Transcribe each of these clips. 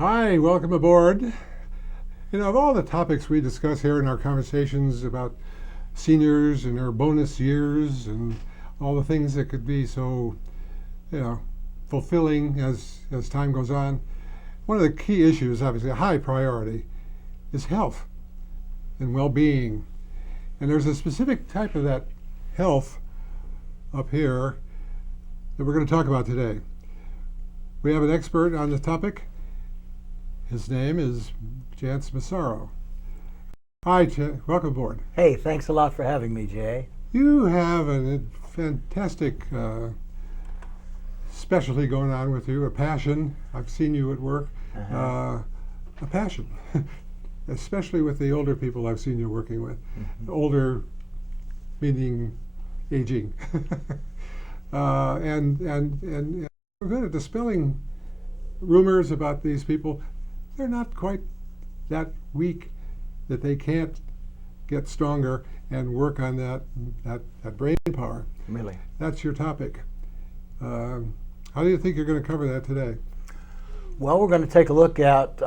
Hi, welcome aboard. Of all the topics we discuss here in our conversations about seniors and their bonus years and all the things that could be so, fulfilling as time goes on, one of the key issues, obviously a high priority, is health and well-being. And there's a specific type of that health up here that we're going to talk about today. We have an expert on the topic. His name is Chance Massaro. Hi, welcome aboard. Hey, thanks a lot for having me, Jay. You have a fantastic specialty going on with you, a passion. I've seen you at work. A passion, especially with the older people I've seen you working with. Older meaning aging. and we're good at dispelling rumors about these people. They're not quite that weak that they can't get stronger and work on that brain power. Really? That's your topic. How do you think you're going to cover that today? Well, we're going to take a look at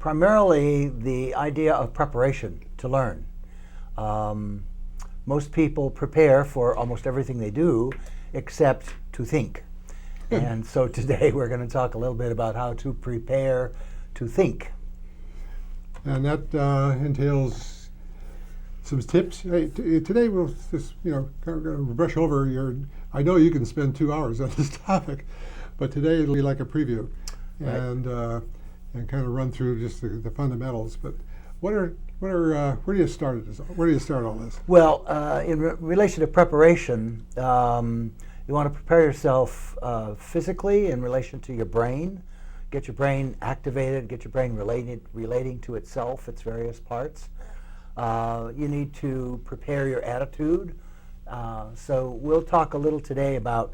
primarily the idea of preparation to learn. Most people prepare for almost everything they do except to think. And so today we're going to talk a little bit about how to prepare to think. And that entails some tips. Hey, today we'll just, brush over I know you can spend 2 hours on this topic, but today it'll be like a preview, right. and kind of run through just the fundamentals. But where do you start all this? Well, in relation to preparation, you want to prepare yourself physically in relation to your brain. Get your brain activated, get your brain relating to itself, its various parts. You need to prepare your attitude. So we'll talk a little today about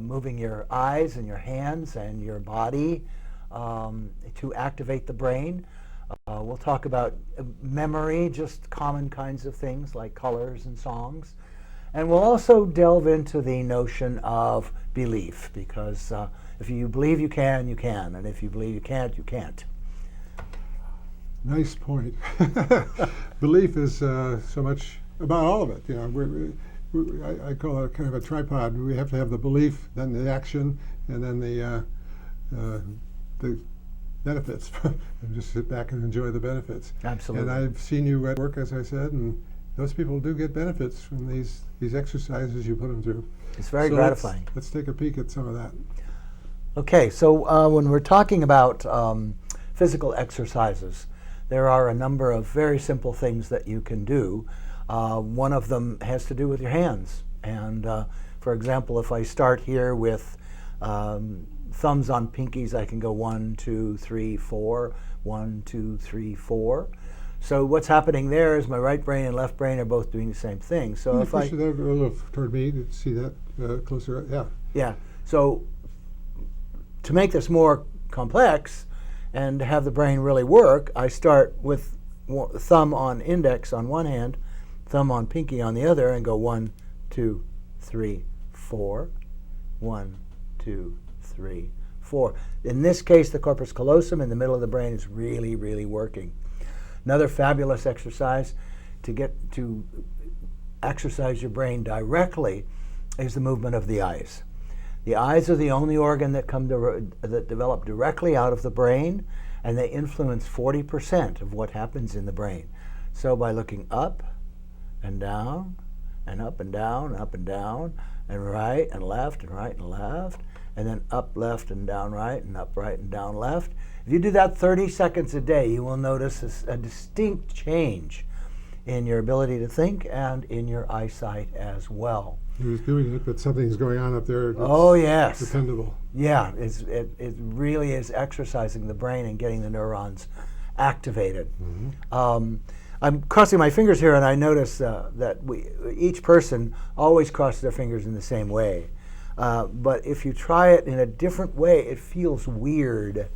moving your eyes and your hands and your body to activate the brain. We'll talk about memory, just common kinds of things like colors and songs. And we'll also delve into the notion of belief, because if you believe you can, you can. And if you believe you can't, you can't. Nice point. Belief is so much about all of it. I call it kind of a tripod. We have to have the belief, then the action, and then the benefits. And just sit back and enjoy the benefits. Absolutely. And I've seen you at work, as I said, and those people do get benefits from these exercises you put them through. It's very gratifying. Let's take a peek at some of that. Okay, so when we're talking about physical exercises, there are a number of very simple things that you can do. One of them has to do with your hands. And for example, if I start here with thumbs on pinkies, I can go 1, 2, 3, 4, 1, 2, 3, 4. So what's happening there is my right brain and left brain are both doing the same thing. So if I push it a little toward me to see that closer, yeah. Yeah. So to make this more complex and have the brain really work, I start with thumb on index on one hand, thumb on pinky on the other, and go 1, 2, 3, 4. 1, 2, 3, 4. In this case, the corpus callosum in the middle of the brain is really, really working. Another fabulous exercise to get to exercise your brain directly is the movement of the eyes. The eyes are the only organ that develop directly out of the brain, and they influence 40% of what happens in the brain. So by looking up and down, and up and down, up and down, and right and left, and right and left, and then up, left, and down, right, and up, right, and down, left. If you do that 30 seconds a day, you will notice a distinct change in your ability to think and in your eyesight as well. He was doing it, but something's going on up there. Oh, yes. Dependable. Yeah, it really is exercising the brain and getting the neurons activated. Mm-hmm. I'm crossing my fingers here, and I notice that each person always crosses their fingers in the same way. But if you try it in a different way, it feels weird.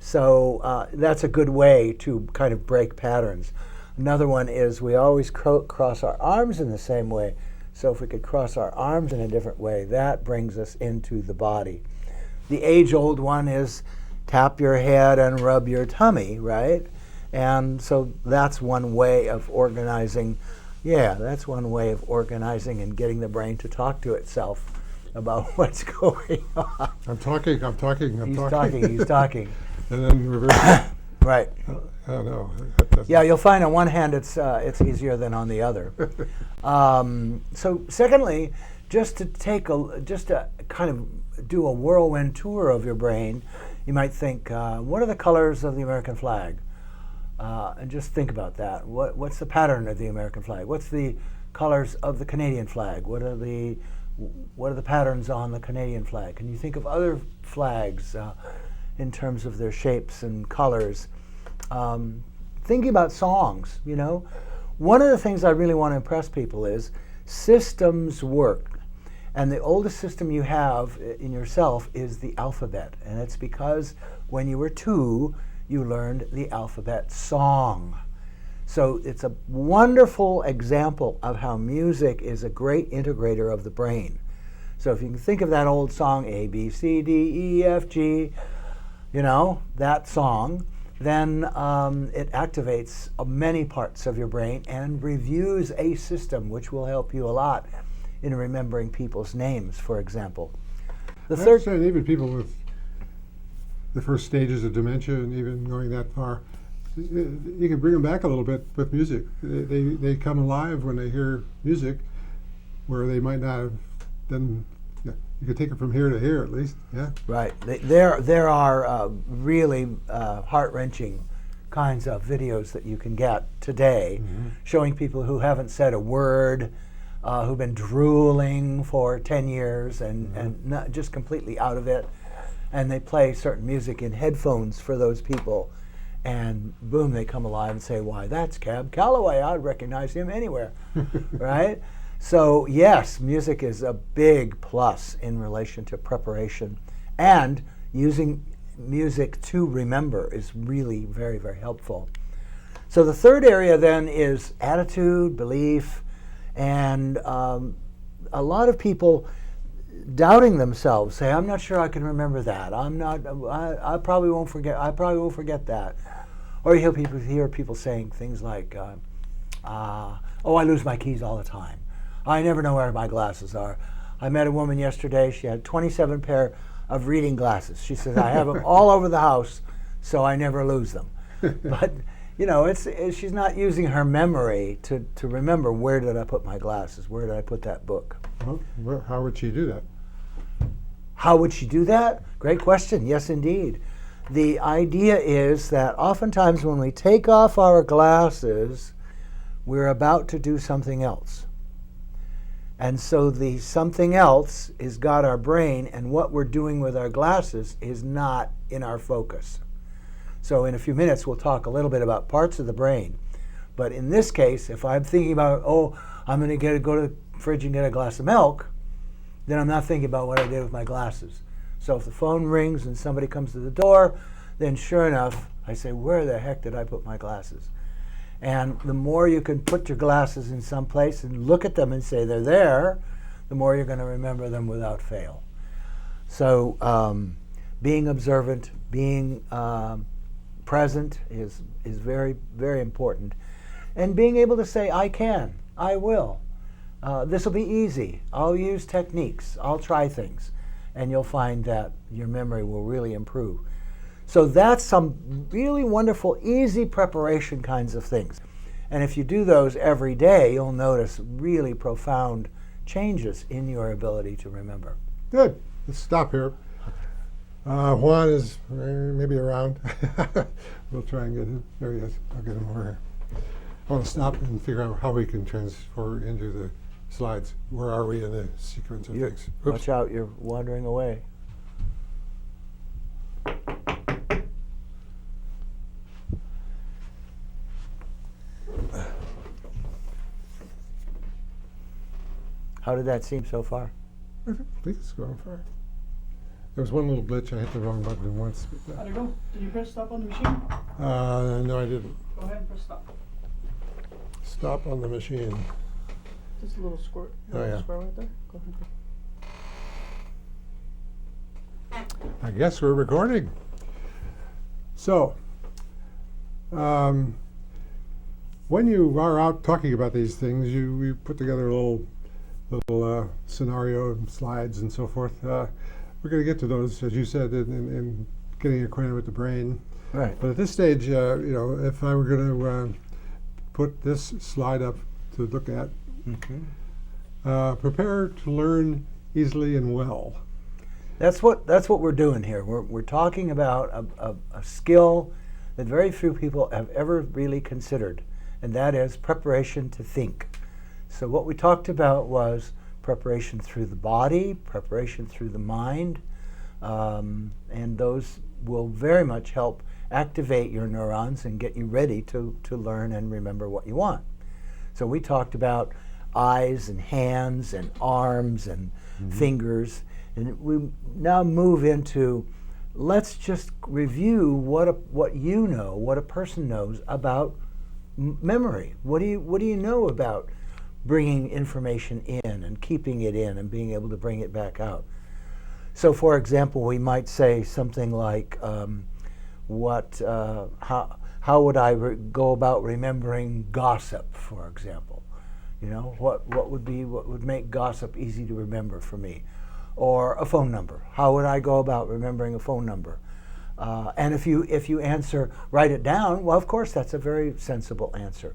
So that's a good way to kind of break patterns. Another one is we always cross our arms in the same way. So if we could cross our arms in a different way, that brings us into the body. the age-old one is tap your head and rub your tummy, right? And so that's one way of organizing. Yeah, that's one way of organizing and getting the brain to talk to itself about what's going on. I'm talking. He's talking. And then reverse. Right. I don't know. Yeah, you'll find on one hand it's easier than on the other. So secondly, just to kind of do a whirlwind tour of your brain, you might think, what are the colors of the American flag? And just think about that. What's the pattern of the American flag? What's the colors of the Canadian flag? What are the patterns on the Canadian flag? Can you think of other flags in terms of their shapes and colors? Thinking about songs, one of the things I really want to impress people is systems work. And the oldest system you have in yourself is the alphabet. And it's because when you were 2, you learned the alphabet song. So it's a wonderful example of how music is a great integrator of the brain. So if you can think of that old song, A, B, C, D, E, F, G, that song, then it activates many parts of your brain and reviews a system, which will help you a lot in remembering people's names, for example. The third, even people with the first stages of dementia and even going that far, you can bring them back a little bit with music. They come alive when they hear music, where they might not have done. You could take it from here to here at least. Yeah. Right. There are really heart-wrenching kinds of videos that you can get today, showing people who haven't said a word, who've been drooling for 10 years and not just completely out of it, and they play certain music in headphones for those people, and boom, they come alive and say, "Why, that's Cab Calloway. I'd recognize him anywhere," right? So yes, music is a big plus in relation to preparation, and using music to remember is really very, very helpful. So the third area then is attitude, belief, and a lot of people doubting themselves say, "I'm not sure I can remember that. I probably won't forget. I probably will forget that." Or you hear people saying things like, "Oh, I lose my keys all the time. I never know where my glasses are. I met a woman yesterday. She had 27 pair of reading glasses. She says, I have them all over the house, so I never lose them." But she's not using her memory to remember, where did I put my glasses? Where did I put that book? Well, how would she do that? How would she do that? Great question. Yes, indeed. The idea is that oftentimes when we take off our glasses, we're about to do something else. And so the something else has got our brain, and what we're doing with our glasses is not in our focus. So in a few minutes, we'll talk a little bit about parts of the brain. But in this case, if I'm thinking about, I'm going to go to the fridge and get a glass of milk, then I'm not thinking about what I did with my glasses. So if the phone rings and somebody comes to the door, then sure enough, I say, where the heck did I put my glasses? And the more you can put your glasses in some place and look at them and say they're there, the more you're going to remember them without fail. So being observant, being present is very, very important. And being able to say, I can, I will. This will be easy. I'll use techniques. I'll try things. And you'll find that your memory will really improve. So that's some really wonderful, easy preparation kinds of things. And if you do those every day, you'll notice really profound changes in your ability to remember. Good. Let's stop here. Juan is maybe around. We'll try and get him. There he is. I'll get him over here. I want to stop and figure out how we can transfer into the slides. Where are we in the sequence of things? Oops. Watch out, you're wandering away. How did that seem so far? I think it's going far. There was one little glitch. I hit the wrong button once. How'd it go? Did you press stop on the machine? No, I didn't. Go ahead and press stop. Stop on the machine. Just a little squirt. Oh, yeah. Square right there. Go ahead. I guess we're recording. So, when you are out talking about these things, you put together a little scenario slides and so forth. We're going to get to those, as you said, in getting acquainted with the brain. Right. But at this stage, if I were going to put this slide up to look at, prepare to learn easily and well. That's what we're doing here. We're talking about a skill that very few people have ever really considered, and that is preparation to think. So what we talked about was preparation through the body, preparation through the mind, and those will very much help activate your neurons and get you ready to learn and remember what you want. So we talked about eyes and hands and arms and fingers. And we now move into, let's just review what you know, what a person knows about memory. What do you know about bringing information in and keeping it in and being able to bring it back out? So, for example, we might say something like, how would I go about remembering gossip, for example? You know, what would make gossip easy to remember for me? Or a phone number. How would I go about remembering a phone number? And if you answer, write it down, well, of course, that's a very sensible answer.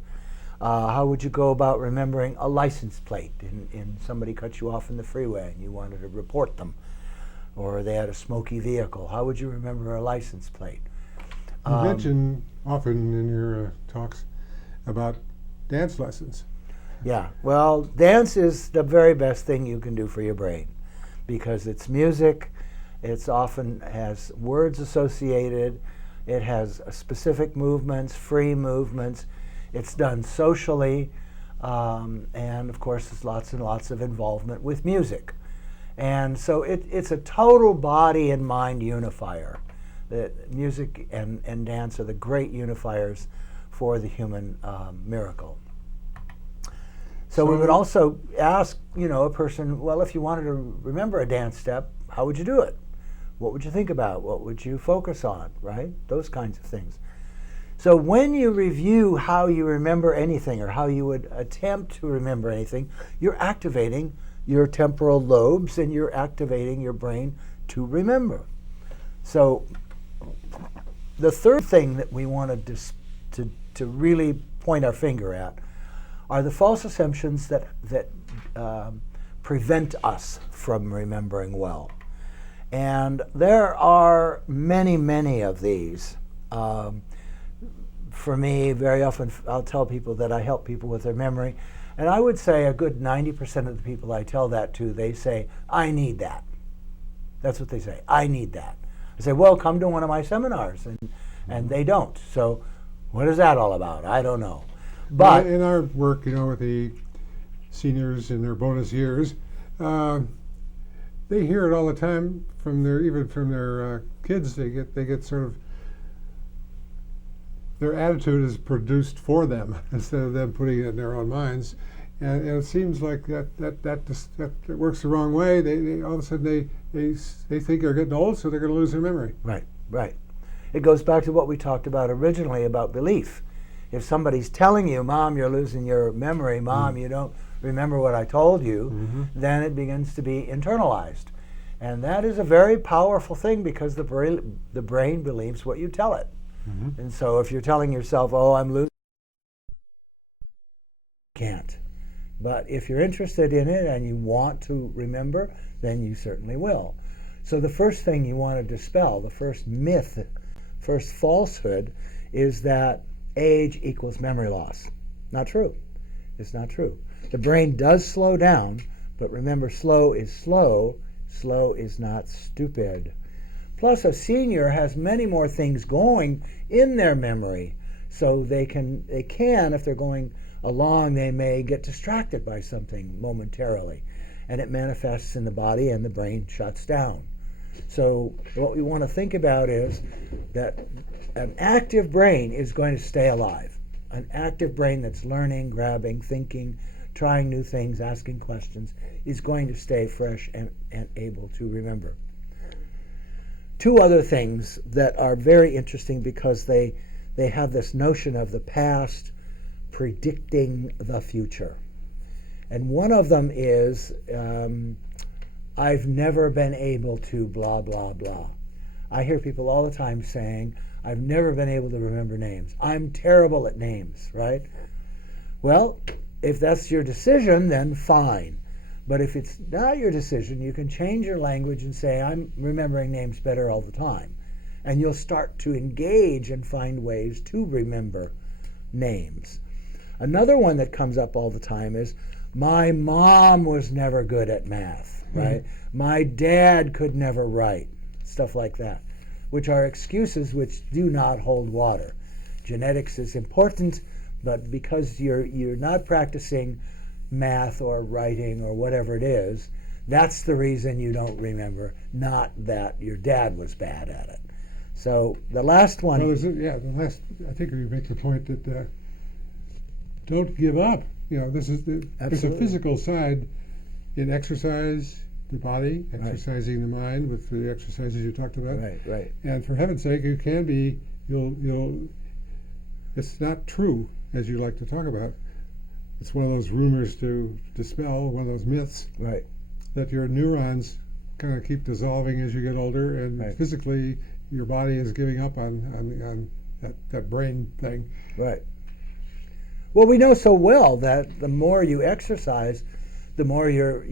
How would you go about remembering a license plate in somebody cut you off in the freeway and you wanted to report them? Or they had a smoky vehicle. How would you remember a license plate? You mention often in your talks about dance lessons. Yeah, well, dance is the very best thing you can do for your brain, because it's music, it's often has words associated, it has specific movements, free movements, it's done socially, and of course there's lots and lots of involvement with music. And so it's a total body and mind unifier. That music and dance are the great unifiers for the human miracle. So we would also ask, a person, well, if you wanted to remember a dance step, how would you do it? What would you think about? What would you focus on, right? Those kinds of things. So when you review how you remember anything or how you would attempt to remember anything, you're activating your temporal lobes and you're activating your brain to remember. So the third thing that we want to really point our finger at are the false assumptions that prevent us from remembering well. And there are many, many of these. For me, very often I'll tell people that I help people with their memory, and I would say a good 90% of the people I tell that to, they say, I need that. That's what they say, I need that. I say, well, come to one of my seminars, and they don't. So what is that all about? I don't know. But in our work, with the seniors in their bonus years, they hear it all the time from their kids. They get sort of, their attitude is produced for them instead of them putting it in their own minds, and it seems like that works the wrong way. They all of a sudden they think they're getting old, so they're going to lose their memory. Right. It goes back to what we talked about originally about belief. If somebody's telling you, Mom, you're losing your memory, Mom, you don't remember what I told you, then it begins to be internalized. And that is a very powerful thing because the brain believes what you tell it. And so if you're telling yourself, oh, I'm losing, you can't. But if you're interested in it and you want to remember, then you certainly will. So the first thing you want to dispel, the first myth, first falsehood, is that age equals memory loss. Not true. It's not true. The brain does slow down, but remember, slow is slow. Slow is not stupid. Plus, a senior has many more things going in their memory, so they can, if they're going along, they may get distracted by something momentarily, and it manifests in the body and the brain shuts down. So what we want to think about is that an active brain is going to stay alive. An active brain that's learning, grabbing, thinking, trying new things, asking questions, is going to stay fresh and able to remember. two other things that are very interesting because they have this notion of the past predicting the future. And one of them is, I've never been able to blah, blah, blah. I hear people all the time saying, I've never been able to remember names. I'm terrible at names, right? Well, if that's your decision, then fine. But if it's not your decision, you can change your language and say, I'm remembering names better all the time. And you'll start to engage and find ways to remember names. Another one that comes up all the time is, my mom was never good at math, right? My dad could never write, stuff like that, which are excuses which do not hold water. Genetics is important, but because you're not practicing math or writing or whatever it is, that's the reason you don't remember, not that your dad was bad at it. So the last one... Well, I think you make the point that don't give up. There's a physical side in exercise, the body, exercising the mind with the exercises you talked about. Right. And for heaven's sake, it's not true, as you like to talk about. It's one of those rumors to dispel, one of those myths. Right. That your neurons kind of keep dissolving as you get older, and physically your body is giving up on that brain thing. Right. Well, we know so well that the more you exercise, the more your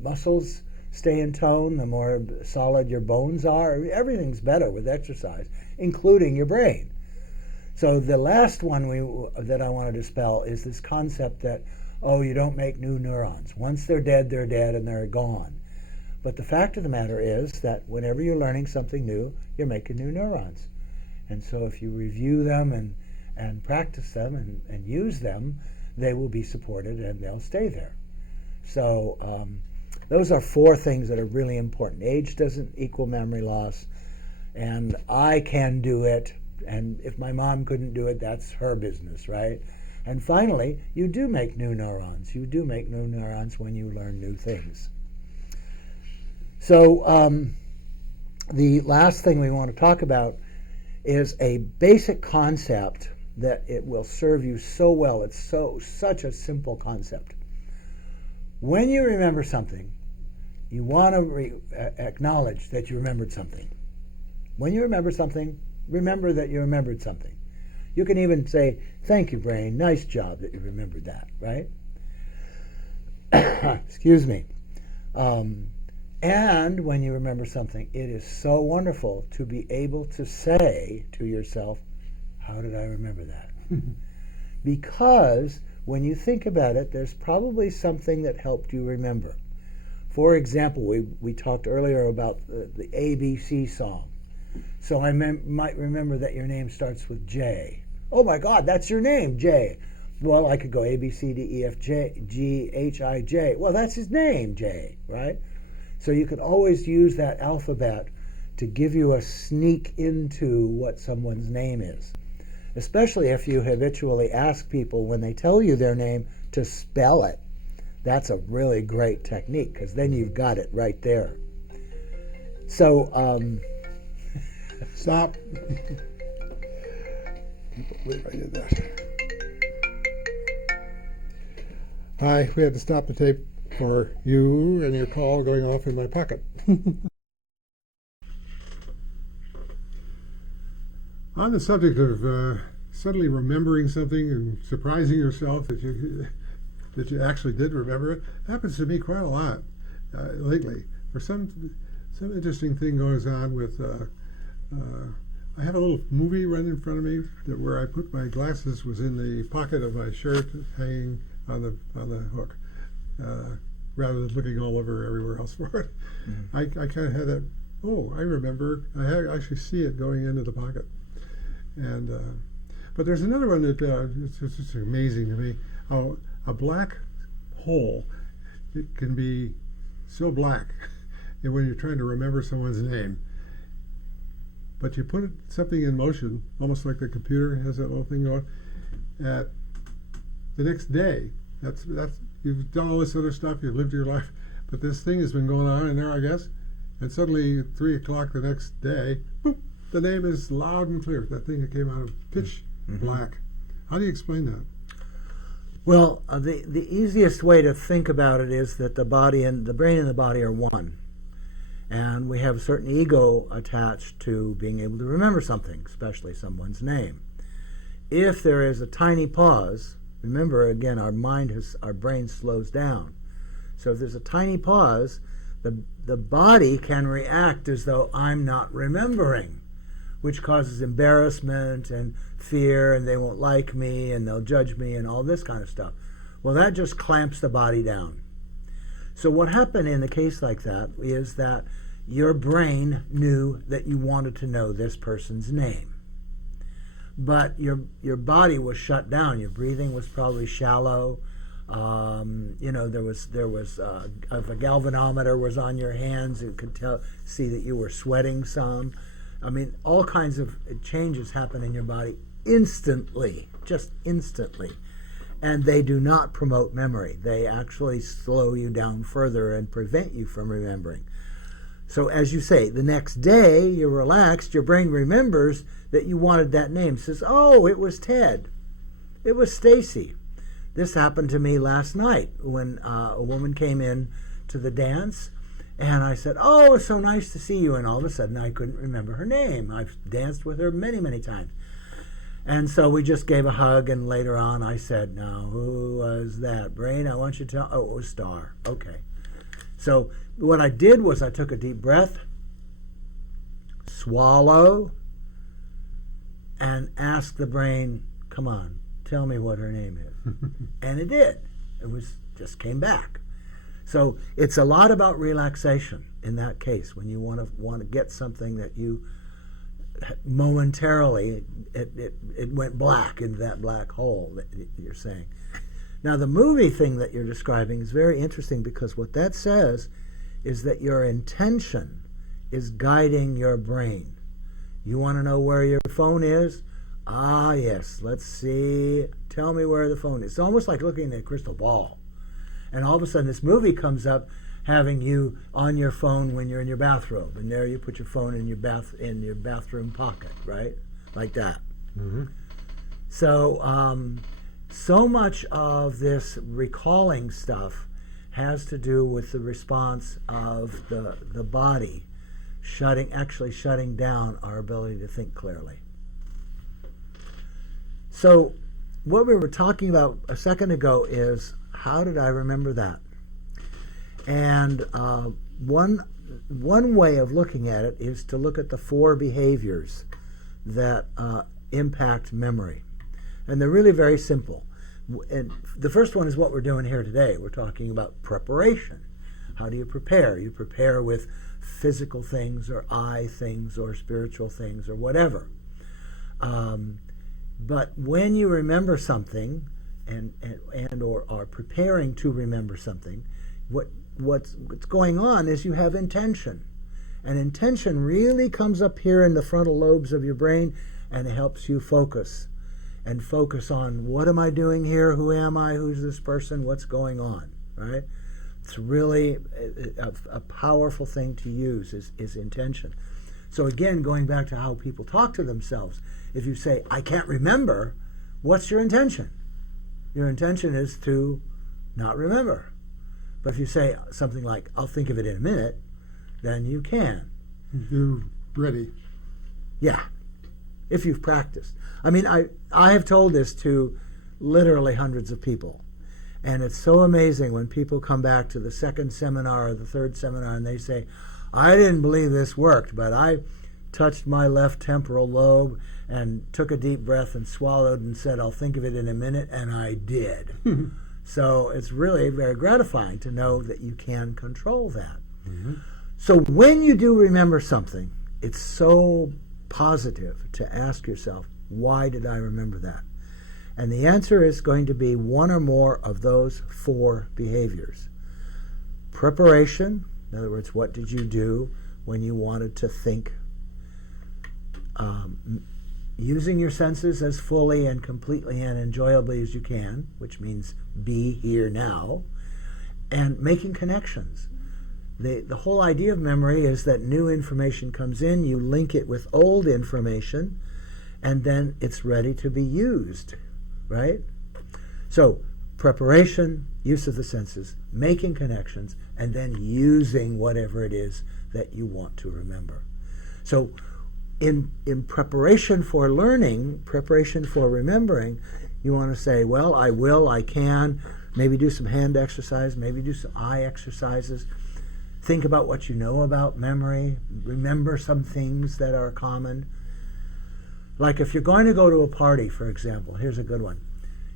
muscles stay in tone, the more solid your bones are. Everything's better with exercise, including your brain. So the last one that I want to dispel is this concept that, you don't make new neurons. Once they're dead and they're gone. But the fact of the matter is that whenever you're learning something new, you're making new neurons. And so if you review them and practice them and use them, they will be supported and they'll stay there. So those are four things that are really important. Age doesn't equal memory loss, and I can do it, and if my mom couldn't do it, that's her business, right? And finally, you do make new neurons. You do make new neurons when you learn new things. So the last thing we want to talk about is a basic concept that it will serve you so well. It's such a simple concept. When you remember something, you want to acknowledge that you remembered something. When you remember something, remember that you remembered something. You can even say, thank you, brain, nice job that you remembered that, right? Excuse me. And when you remember something, it is so wonderful to be able to say to yourself, how did I remember that? Because when you think about it, there's probably something that helped you remember. For example, we talked earlier about the ABC song. So I might remember that your name starts with J. Oh my God, that's your name, J. Well, I could go A, B, C, D, E, F, G, H, I, J. Well, that's his name, J, right? So you can always use that alphabet to give you a sneak into what someone's name is. Especially if you habitually ask people when they tell you their name to spell it. That's a really great technique, because then you've got it right there. So, Stop. I believe I did that. Hi, we had to stop the tape for you and your call going off in my pocket. On the subject of suddenly remembering something and surprising yourself that you actually did remember it, happens to me quite a lot lately. For some interesting thing goes on with. I have a little movie right in front of me where I put my glasses was in the pocket of my shirt, hanging on the hook, rather than looking all over everywhere else for it. Mm-hmm. I kind of had that. Oh, I remember. I actually see it going into the pocket. And but there's another one that it's just amazing to me. How a black hole, it can be so black, and when you're trying to remember someone's name. But you put something in motion, almost like the computer has that little thing going. At the next day, that's you've done all this other stuff, you've lived your life, but this thing has been going on in there, I guess, And suddenly, at 3 o'clock the next day, boop, the name is loud and clear. That thing that came out of pitch black. How do you explain that? Well, the easiest way to think about it is that the body and the brain and the body are one. And we have a certain ego attached to being able to remember something, especially someone's name. If there is a tiny pause, remember again, our brain slows down. So if there's a tiny pause, the body can react as though I'm not remembering, which causes embarrassment and fear, and they won't like me, and they'll judge me, and all this kind of stuff. Well, that just clamps the body down. So what happened in a case like that is that your brain knew that you wanted to know this person's name, but your body was shut down. Your breathing was probably shallow. There was if a galvanometer was on your hands, it could see that you were sweating some. I mean, all kinds of changes happen in your body instantly, just instantly. And they do not promote memory. They actually slow you down further and prevent you from remembering. So as you say, the next day, you're relaxed, your brain remembers that you wanted that name. It says, oh, it was Ted. It was Stacy. This happened to me last night when a woman came in to the dance, and I said, oh, it's so nice to see you. And all of a sudden, I couldn't remember her name. I've danced with her many, many times. And so we just gave a hug, and later on I said, now, who was that? Brain, I want you to tell. Oh, it was Star. Okay. So what I did was I took a deep breath, swallow, and asked the brain, come on, tell me what her name is. And it did. It just came back. So it's a lot about relaxation in that case. When you want to get something that you momentarily, it went black into that black hole that you're saying. Now the movie thing that you're describing is very interesting, because what that says is that your intention is guiding your brain. You want to know where your phone is? Ah, yes, let's see. Tell me where the phone is. It's almost like looking at a crystal ball. And all of a sudden this movie comes up having you on your phone when you're in your bathrobe. And there you put your phone in your bathroom pocket, right? Like that. Mm-hmm. So much of this recalling stuff has to do with the response of the body actually shutting down our ability to think clearly. So what we were talking about a second ago is, how did I remember that? And one way of looking at it is to look at the 4 behaviors that impact memory. And they're really very simple. And the first one is what we're doing here today. We're talking about preparation. How do you prepare? You prepare with physical things or eye things or spiritual things or whatever. But when you remember something or are preparing to remember something, what's going on is you have intention. And intention really comes up here in the frontal lobes of your brain, and it helps you focus. And focus on, what am I doing here? Who am I? Who's this person? What's going on? Right? It's really a powerful thing to use is intention. So again, going back to how people talk to themselves, if you say, I can't remember, what's your intention? Your intention is to not remember. But if you say something like, I'll think of it in a minute, then you can. You're ready. Yeah, if you've practiced. I mean, I have told this to literally hundreds of people. And it's so amazing when people come back to the second seminar or the third seminar and they say, I didn't believe this worked, but I touched my left temporal lobe and took a deep breath and swallowed and said, I'll think of it in a minute, and I did. So it's really very gratifying to know that you can control that. Mm-hmm. So when you do remember something, it's so positive to ask yourself, why did I remember that? And the answer is going to be one or more of those 4 behaviors. Preparation, in other words, what did you do when you wanted to think? Using your senses as fully and completely and enjoyably as you can, which means be here now, and making connections. The whole idea of memory is that new information comes in, you link it with old information, and then it's ready to be used, right? So preparation, use of the senses, making connections, and then using whatever it is that you want to remember. So in preparation for learning, preparation for remembering, you want to say, well, I will, I can, maybe do some hand exercise, maybe do some eye exercises. Think about what you know about memory. Remember some things that are common. Like if you're going to go to a party, for example, here's a good one.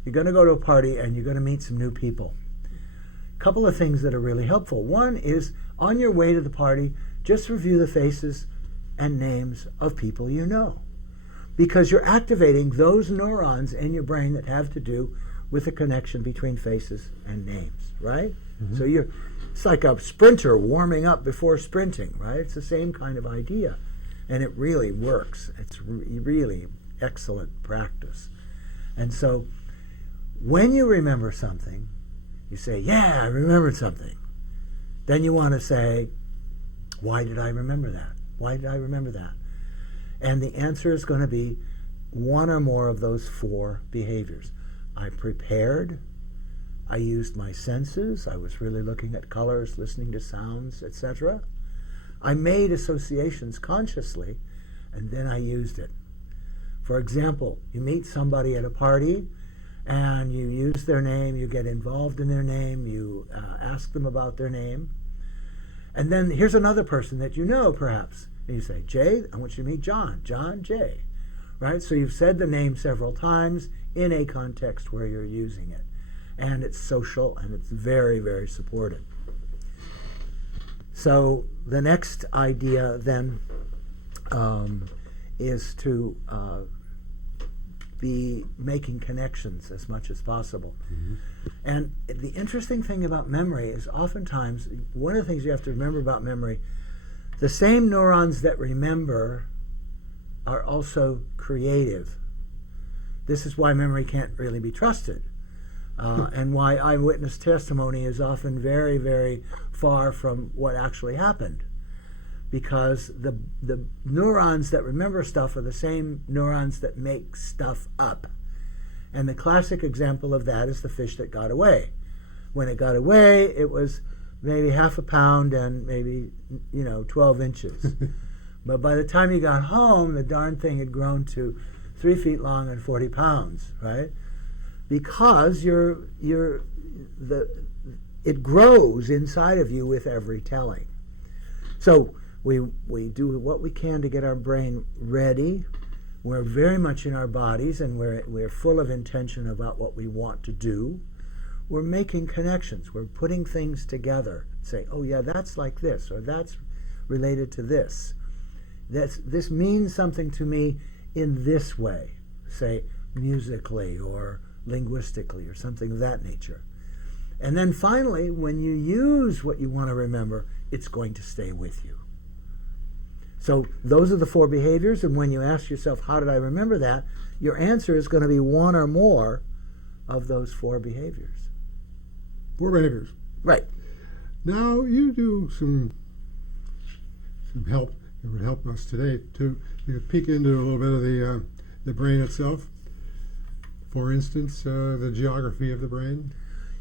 You're going to go to a party and you're going to meet some new people. A couple of things that are really helpful. One is, on your way to the party, just review the faces and names of people you know. Because you're activating those neurons in your brain that have to do with the connection between faces and names, right? Mm-hmm. So it's like a sprinter warming up before sprinting, right? It's the same kind of idea. And it really works. It's really excellent practice. And so when you remember something, you say, yeah, I remembered something. Then you want to say, why did I remember that? Why did I remember that? And the answer is going to be one or more of those four behaviors. I prepared. I used my senses. I was really looking at colors, listening to sounds, etc. I made associations consciously, and then I used it. For example, you meet somebody at a party, and you use their name, you get involved in their name, you ask them about their name. And then here's another person that you know, perhaps. And you say, Jay, I want you to meet John. John, Jay. Right? So you've said the name several times in a context where you're using it. And it's social, and it's very, very supported. So the next idea then is to be making connections as much as possible. Mm-hmm. And the interesting thing about memory is oftentimes, one of the things you have to remember about memory, the same neurons that remember are also creative. This is why memory can't really be trusted. And why eyewitness testimony is often very, very far from what actually happened. Because the neurons that remember stuff are the same neurons that make stuff up. And the classic example of that is the fish that got away. When it got away, it was maybe half a pound and maybe, 12 inches. But by the time you got home, the darn thing had grown to 3 feet long and 40 pounds, right? Because it grows inside of you with every telling. So we do what we can to get our brain ready. We're very much in our bodies, and we're full of intention about what we want to do. We're making connections. We're putting things together. Say, oh yeah, that's like this, or that's related to this. This means something to me in this way, say musically or linguistically or something of that nature. And then finally, when you use what you want to remember, it's going to stay with you. So those are the four behaviors, and when you ask yourself, how did I remember that, your answer is going to be one or more of those four behaviors. Four behaviors. Right. Now you do some help. It would help us today to peek into a little bit of the brain itself. For instance, the geography of the brain.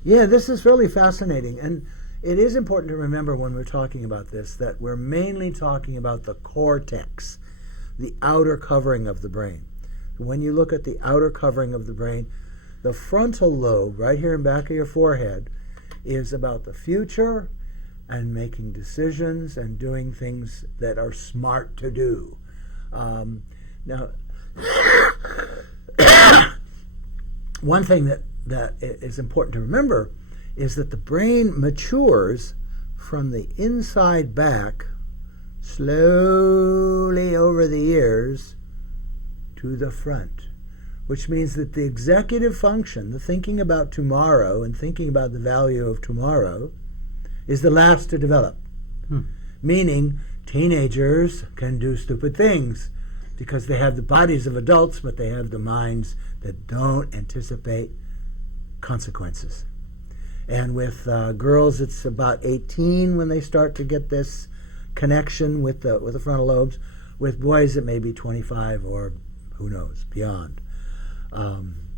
Yeah, this is really fascinating. And it is important to remember when we're talking about this that we're mainly talking about the cortex, the outer covering of the brain. When you look at the outer covering of the brain, the frontal lobe, right here in back of your forehead, is about the future and making decisions and doing things that are smart to do. Now, one thing that is important to remember is that the brain matures from the inside back, slowly over the years, to the front, which means that the executive function, the thinking about tomorrow and thinking about the value of tomorrow, is the last to develop. Meaning, teenagers can do stupid things because they have the bodies of adults, but they have the minds that don't anticipate consequences. And with girls, it's about 18 when they start to get this connection with the frontal lobes. With boys, it may be 25 or who knows, beyond.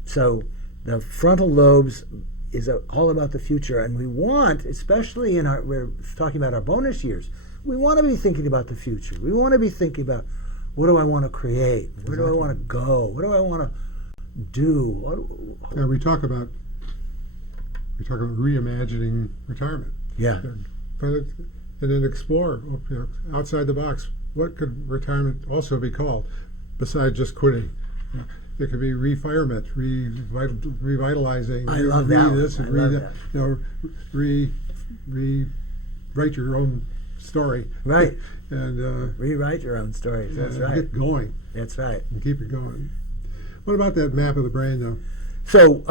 So the frontal lobes is all about the future, and we want, especially we're talking about our bonus years, we want to be thinking about the future. We want to be thinking about, what do I want to create? Where do I want to go? What do I want to do? Yeah, we talk about reimagining retirement. Yeah. And then explore, outside the box. What could retirement also be called, besides just quitting? It could be refirement, revitalizing. I love that. This and that. Rewrite your own story. Right. And rewrite your own stories. That's right. Get going. That's right. And keep it going. What about that map of the brain, though? So,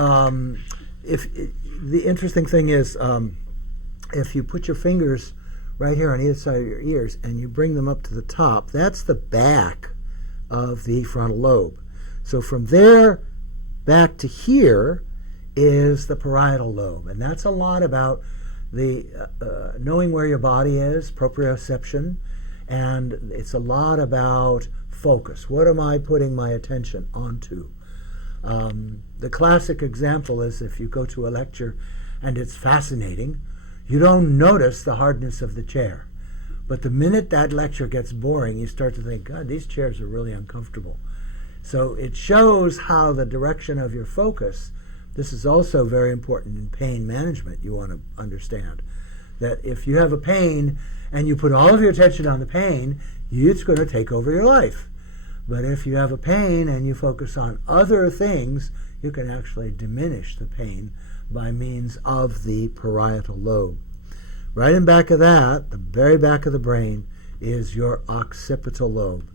the interesting thing is, if you put your fingers right here on either side of your ears and you bring them up to the top, that's the back of the frontal lobe. So from there back to here is the parietal lobe, and that's a lot about the knowing where your body is, proprioception, and it's a lot about focus. What am I putting my attention onto? The classic example is if you go to a lecture and it's fascinating, you don't notice the hardness of the chair. But the minute that lecture gets boring, you start to think, God, these chairs are really uncomfortable. So it shows how the direction of your focus, this is also very important in pain management, you want to understand. That if you have a pain and you put all of your attention on the pain, it's going to take over your life. But if you have a pain and you focus on other things, you can actually diminish the pain by means of the parietal lobe. Right in back of that, the very back of the brain, is your occipital lobe.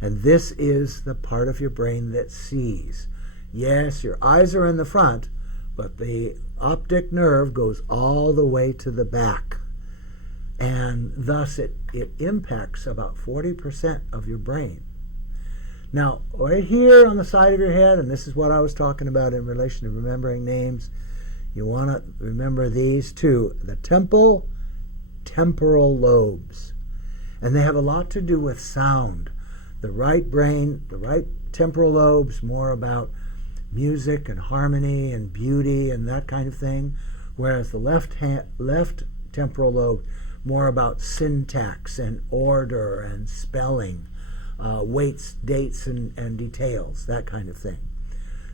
And this is the part of your brain that sees. Yes, your eyes are in the front, but the optic nerve goes all the way to the back. And thus it impacts about 40% of your brain. Now, right here on the side of your head, and this is what I was talking about in relation to remembering names, you want to remember these two, the temporal lobes. And they have a lot to do with sound. The right brain, the right temporal lobes, more about music and harmony and beauty and that kind of thing, whereas the left temporal lobe, more about syntax and order and spelling, weights, dates, and details, that kind of thing.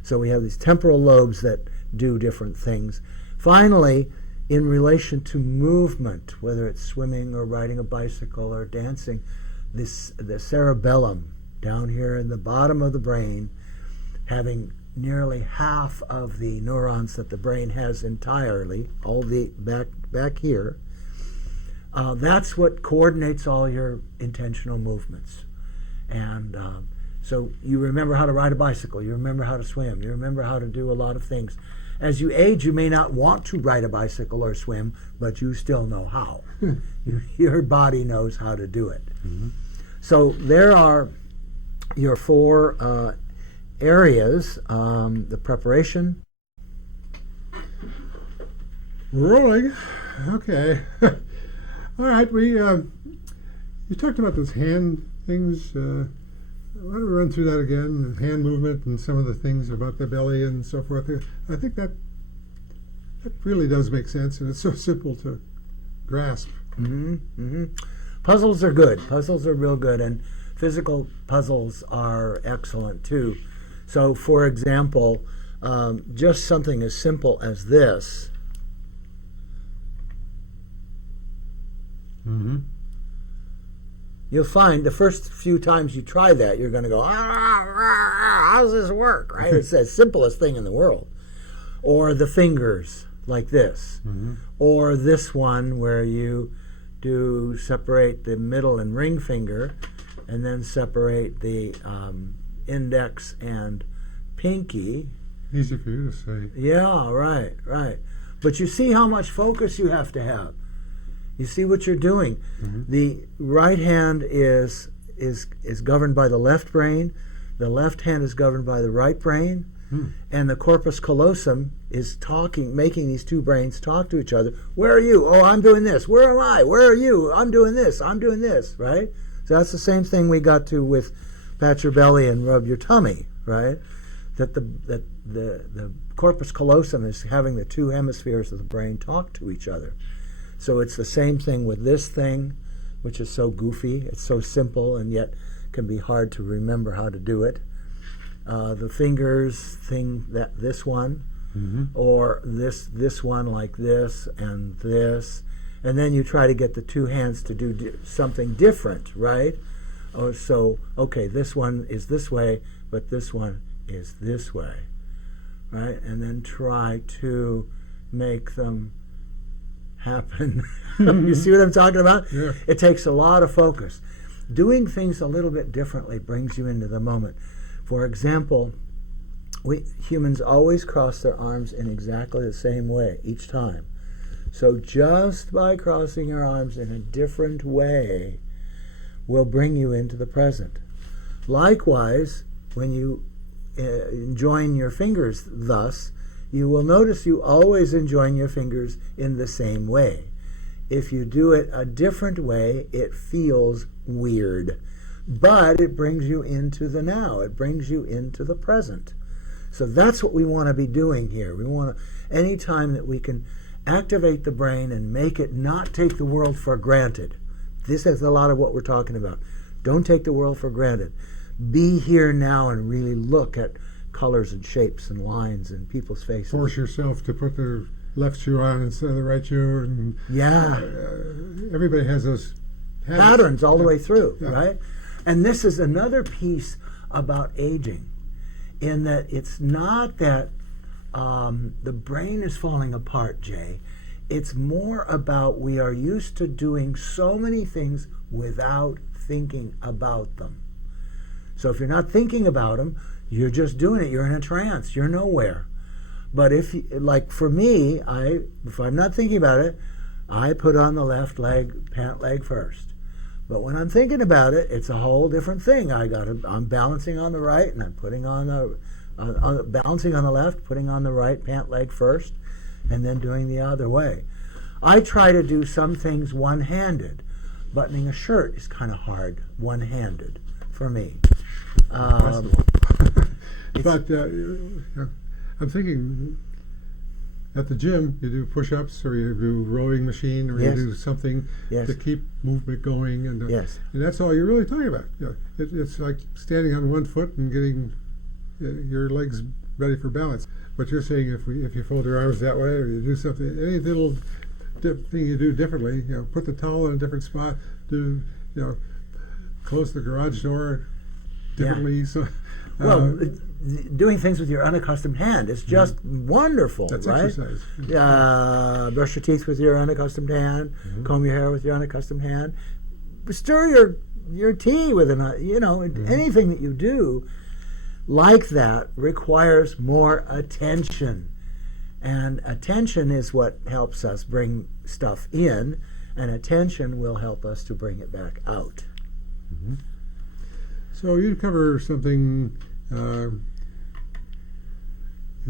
So we have these temporal lobes that do different things. Finally, in relation to movement, whether it's swimming or riding a bicycle or dancing, the cerebellum down here in the bottom of the brain, having nearly half of the neurons that the brain has entirely, all the back here, that's what coordinates all your intentional movements. And so you remember how to ride a bicycle, you remember how to swim, you remember how to do a lot of things. As you age, you may not want to ride a bicycle or swim, but you still know how. Your body knows how to do it. Mm-hmm. So there are your four areas, the preparation. Rolling. Okay. All right. You talked about those hand things. Why don't we run through that again? The hand movement and some of the things about the belly and so forth. I think that really does make sense, and it's so simple to grasp. Mm-hmm. Mm-hmm. Puzzles are good. Puzzles are real good, and physical puzzles are excellent too. So, for example, just something as simple as this. Mm-hmm. You'll find the first few times you try that, you're going to go, how does this work? Right? It's the simplest thing in the world. Or the fingers, like this. Mm-hmm. Or this one where you do separate the middle and ring finger, and then separate the index and pinky. Easy for you to say. Yeah, right. But you see how much focus you have to have. You see what you're doing. Mm-hmm. The right hand is governed by the left brain. The left hand is governed by the right brain. And the corpus callosum is talking, making these two brains talk to each other. Where are you? Oh, I'm doing this. Where am I? Where are you? I'm doing this. I'm doing this, right? So that's the same thing we got to with pat your belly and rub your tummy, right? That the corpus callosum is having the two hemispheres of the brain talk to each other. So it's the same thing with this thing, which is so goofy. It's so simple and yet can be hard to remember how to do it. The fingers thing, that this one, or this one like this, and then you try to get the two hands to do something different, right? Oh, so okay, this one is this way, but this one is this way, right? And then try to make them happen. You see what I'm talking about? Yeah. It takes a lot of focus. Doing things a little bit differently brings you into the moment. For example, we humans always cross their arms in exactly the same way each time. So just by crossing your arms in a different way will bring you into the present. Likewise, when you join your fingers thus, you will notice you always join your fingers in the same way. If you do it a different way, it feels weird. But it brings you into the now. It brings you into the present. So that's what we want to be doing here. We want to, any time that we can activate the brain and make it not take the world for granted. This is a lot of what we're talking about. Don't take the world for granted. Be here now and really look at colors and shapes and lines and people's faces. Force yourself to put the left shoe on instead of the right shoe. And everybody has those patterns all the way through, Yeah. right? And this is another piece about aging, in that it's not that the brain is falling apart, Jay. It's more about we are used to doing so many things without thinking about them. So if you're not thinking about them, you're just doing it. You're in a trance. You're nowhere. But if, like for me, if I'm not thinking about it, I put on the left leg, pant leg first. But when I'm thinking about it, it's a whole different thing. I'm balancing on the right, and I'm putting on balancing on the left, putting on the right pant leg first, and then doing the other way. I try to do some things one-handed. Buttoning a shirt is kind of hard one-handed for me. But I'm thinking, at the gym, you do push-ups, or you do rowing machine, or Yes. you do something Yes. to keep movement going, and Yes. and that's all you're really talking about. It's like standing on one foot and getting your legs ready for balance. But you're saying if you fold your arms that way, or you do something, any little thing you do differently, put the towel in a different spot, close the garage door differently. Yeah. So, Doing things with your unaccustomed hand is just wonderful, that's right? exercise. Brush your teeth with your unaccustomed hand, comb your hair with your unaccustomed hand, stir your tea with anything that you do like that requires more attention. And attention is what helps us bring stuff in, and attention will help us to bring it back out. So you cover something, you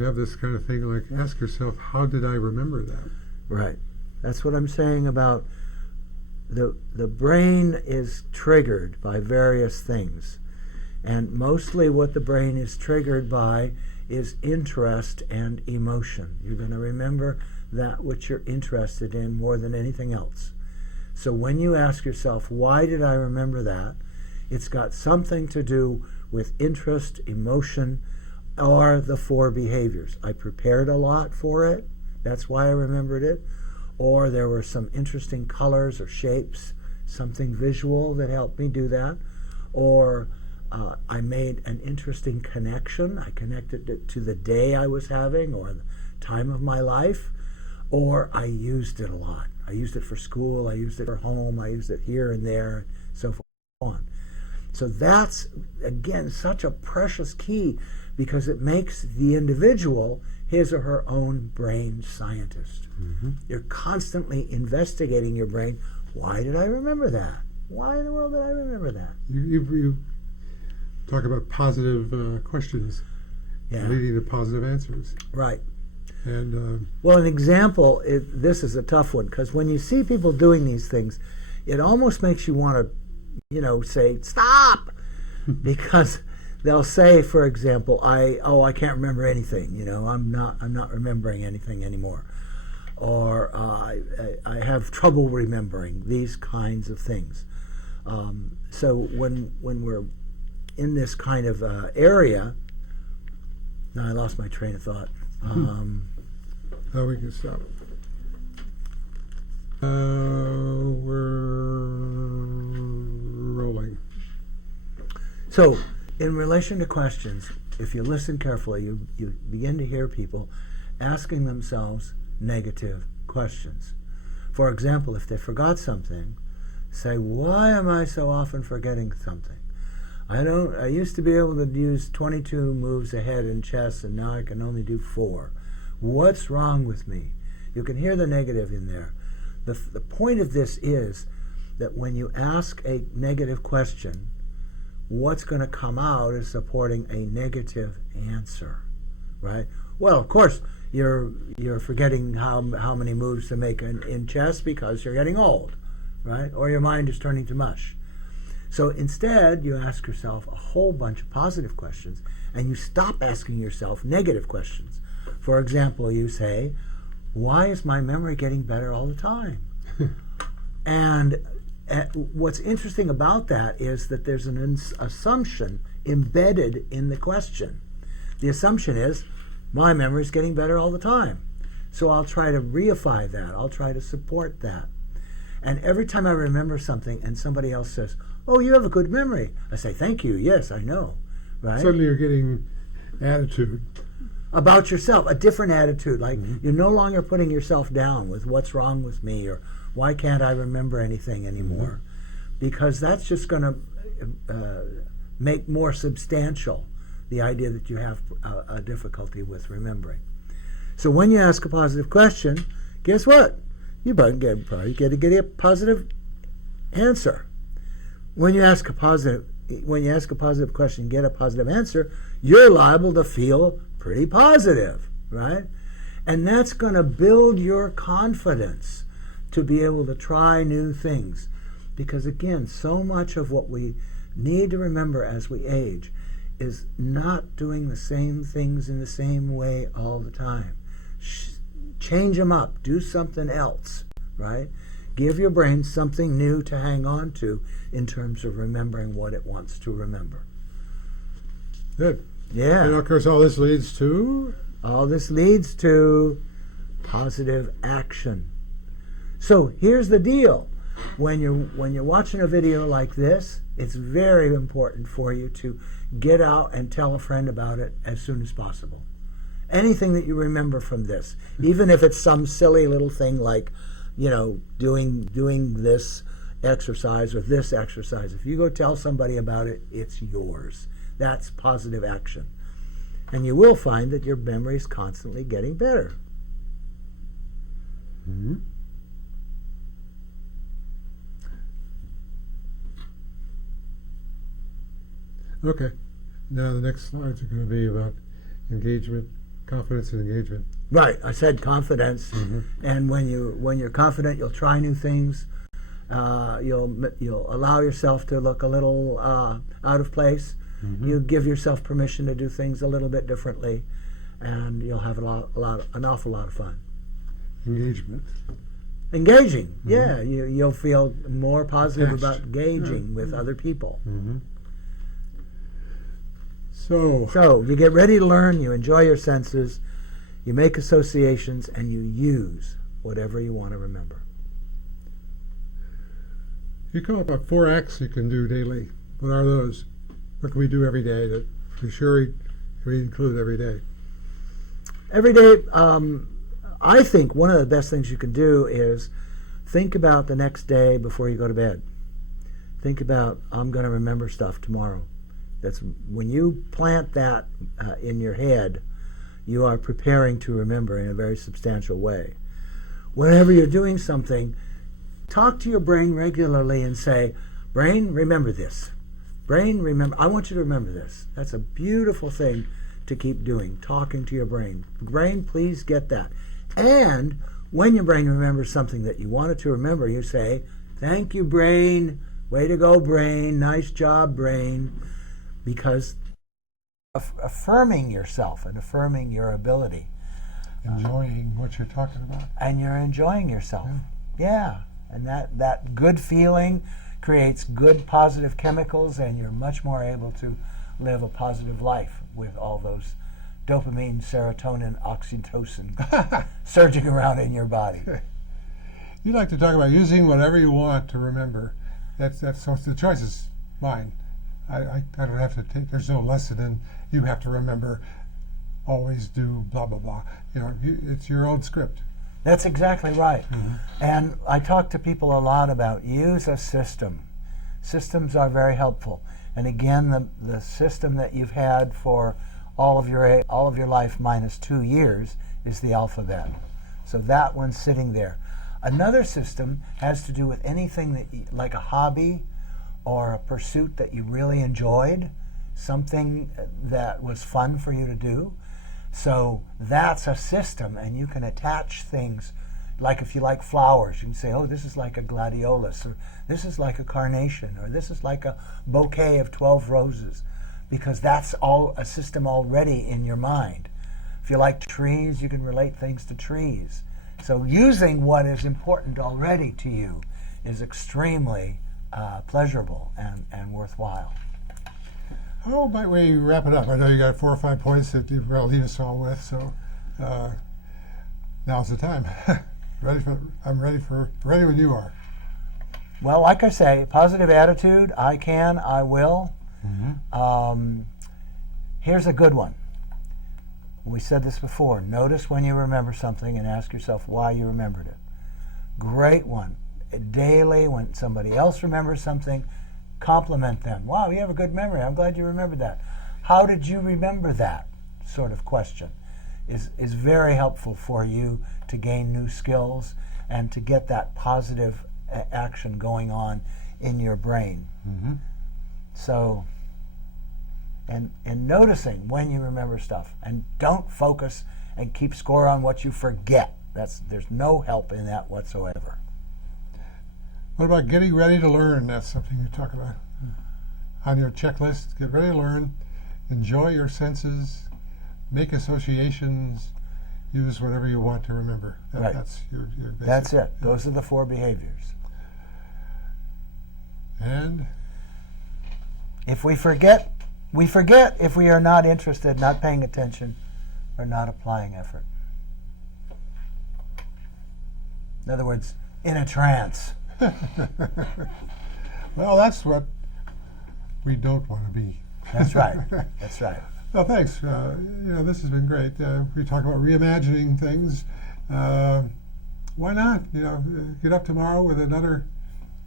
have this kind of thing like, ask yourself, how did I remember that? Right. That's what I'm saying about the brain is triggered by various things. And mostly what the brain is triggered by is interest and emotion. You're going to remember that which you're interested in more than anything else. So when you ask yourself, why did I remember that? It's got something to do with interest, emotion, or the four behaviors. I prepared a lot for it. That's why I remembered it. Or there were some interesting colors or shapes, something visual that helped me do that. Or I made an interesting connection. I connected it to the day I was having or the time of my life. Or I used it a lot. I used it for school. I used it for home. I used it here and there, and so forth and on. So that's, again, such a precious key, because it makes the individual his or her own brain scientist. You're constantly investigating your brain. Why did I remember that? Why in the world did I remember that? You talk about positive questions. Yeah. leading to positive answers. Right. And Well, an example, this is a tough one, because when you see people doing these things, it almost makes you want to, say, stop, because they'll say, for example, I can't remember anything, I'm not remembering anything anymore, or I have trouble remembering, these kinds of things. So when we're in this kind of area, now I lost my train of thought. now we can stop. We're rolling. So, in relation to questions, if you listen carefully, you begin to hear people asking themselves negative questions. For example, if they forgot something, say, why am I so often forgetting something? I used to be able to use 22 moves ahead in chess, and now I can only do 4. What's wrong with me? You can hear the negative in there. The point of this is that when you ask a negative question, what's going to come out is supporting a negative answer, right? Well, of course, you're forgetting how many moves to make in chess because you're getting old, right? Or your mind is turning to mush. So instead, you ask yourself a whole bunch of positive questions, and you stop asking yourself negative questions. For example, you say, why is my memory getting better all the time? And what's interesting about that is that there's an assumption embedded in the question. The assumption is, my memory is getting better all the time. So I'll try to reify that. I'll try to support that. And every time I remember something and somebody else says, oh, you have a good memory, I say, thank you, yes, I know. Right? Suddenly you're getting attitude. About yourself, a different attitude. Like you're no longer putting yourself down with what's wrong with me or why can't I remember anything anymore? Because that's just going to make more substantial the idea that you have a difficulty with remembering. So when you ask a positive question, guess what? You probably get a positive answer. When you ask a positive question, get a positive answer, you're liable to feel pretty positive, right? And that's going to build your confidence to be able to try new things. Because again, so much of what we need to remember as we age is not doing the same things in the same way all the time. Change them up. Do something else, right? Give your brain something new to hang on to in terms of remembering what it wants to remember. Good. Yeah. And of course, all this leads to? All this leads to positive action. So here's the deal. When you're watching a video like this, it's very important for you to get out and tell a friend about it as soon as possible. Anything that you remember from this, even if it's some silly little thing like, doing this exercise or this exercise. If you go tell somebody about it, it's yours. That's positive action. And you will find that your memory is constantly getting better. Mm-hmm. Okay. Now the next slides are going to be about engagement, confidence and engagement. Right. I said confidence. Mm-hmm. And when you're confident, you'll try new things. You'll allow yourself to look a little out of place. Mm-hmm. You give yourself permission to do things a little bit differently, and you'll have an awful lot of fun. Engagement. Engaging, mm-hmm. Yeah. You'll feel more positive about engaging with other people. Mm-hmm. So you get ready to learn, you enjoy your senses, you make associations, and you use whatever you want to remember. You come up with 4 acts you can do daily. What are those? What can we do every day that for sure we include every day? Every day, I think one of the best things you can do is think about the next day before you go to bed. Think about, I'm going to remember stuff tomorrow. That's when you plant that in your head, you are preparing to remember in a very substantial way. Whenever you're doing something, talk to your brain regularly and say, brain, remember this. Brain, remember, I want you to remember this. That's a beautiful thing to keep doing, talking to your brain. Brain, please get that. And when your brain remembers something that you want it to remember, you say, thank you, brain. Way to go, brain. Nice job, brain. Because affirming yourself and affirming your ability. Enjoying what you're talking about. And you're enjoying yourself. Yeah. And that good feeling creates good positive chemicals, and you're much more able to live a positive life with all those dopamine, serotonin, oxytocin surging around in your body. You like to talk about using whatever you want to remember. That's so the choice is mine. I don't have to take. There's no lesson in you have to remember. Always do blah blah blah. It's your own script. That's exactly right. And I talk to people a lot about use a system. Systems are very helpful. And again, the system that you've had for all of your life minus 2 years is the alphabet. So that one's sitting there. Another system has to do with anything that like a hobby or a pursuit that you really enjoyed, something that was fun for you to do. So that's a system, and you can attach things. Like if you like flowers, you can say, oh, this is like a gladiolus, or this is like a carnation, or this is like a bouquet of 12 roses, because that's all a system already in your mind. If you like trees, you can relate things to trees. So using what is important already to you is extremely pleasurable and worthwhile. How might we wrap it up? I know you got 4 or 5 points that you've got to leave us all with, so now's the time. I'm ready when you are. Well, like I say, positive attitude, I can, I will. Here's a good one. We said this before. Notice when you remember something and ask yourself why you remembered it. Great one. Daily, when somebody else remembers something, compliment them. Wow, you have a good memory. I'm glad you remembered that. How did you remember that? Sort of question is very helpful for you to gain new skills and to get that positive action going on in your brain. So, and noticing when you remember stuff, and don't focus and keep score on what you forget. There's no help in that whatsoever. What about getting ready to learn? That's something you talk about on your checklist. Get ready to learn. Enjoy your senses. Make associations. Use whatever you want to remember. Right. That's your basic. That's it. Those are the 4 behaviors. And if we forget if we are not interested, not paying attention, or not applying effort. In other words, in a trance. Well, that's what we don't want to be. That's right. That's right. Well, thanks. This has been great. We talk about reimagining things. Why not? Get up tomorrow with another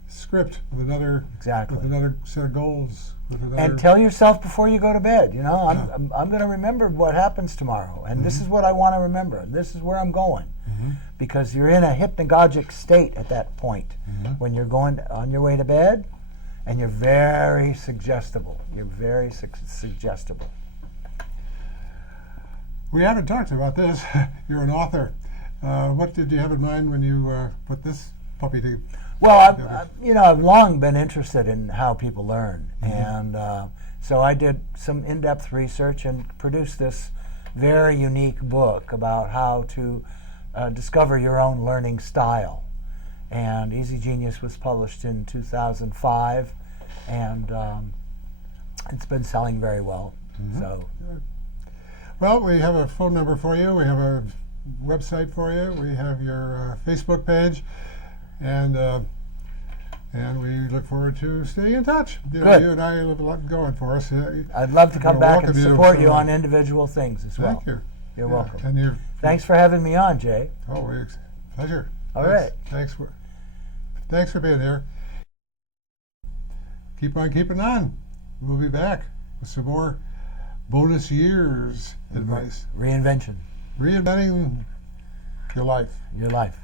script, with another set of goals. And tell yourself before you go to bed. I'm going to remember what happens tomorrow, and this is what I want to remember. And this is where I'm going. Because you're in a hypnagogic state at that point when you're going on your way to bed, and you're very suggestible. You're very suggestible. We haven't talked about this. You're an author. What did you have in mind when you put this puppy together? Well, I've long been interested in how people learn, and so I did some in-depth research and produced this very unique book about how to discover your own learning style. And Easy Genius was published in 2005, and it's been selling very well. So, well, we have a phone number for you. We have a website for you. We have your Facebook page, and we look forward to staying in touch. You and I have a lot going for us. I'd love to come back and support you on individual things as well. Thank you. You're welcome. And thanks for having me on, Jay. Oh, pleasure. All right. Thanks for being here. Keep on keeping on. We'll be back with some more bonus years advice. Reinvention. Reinventing your life. Your life.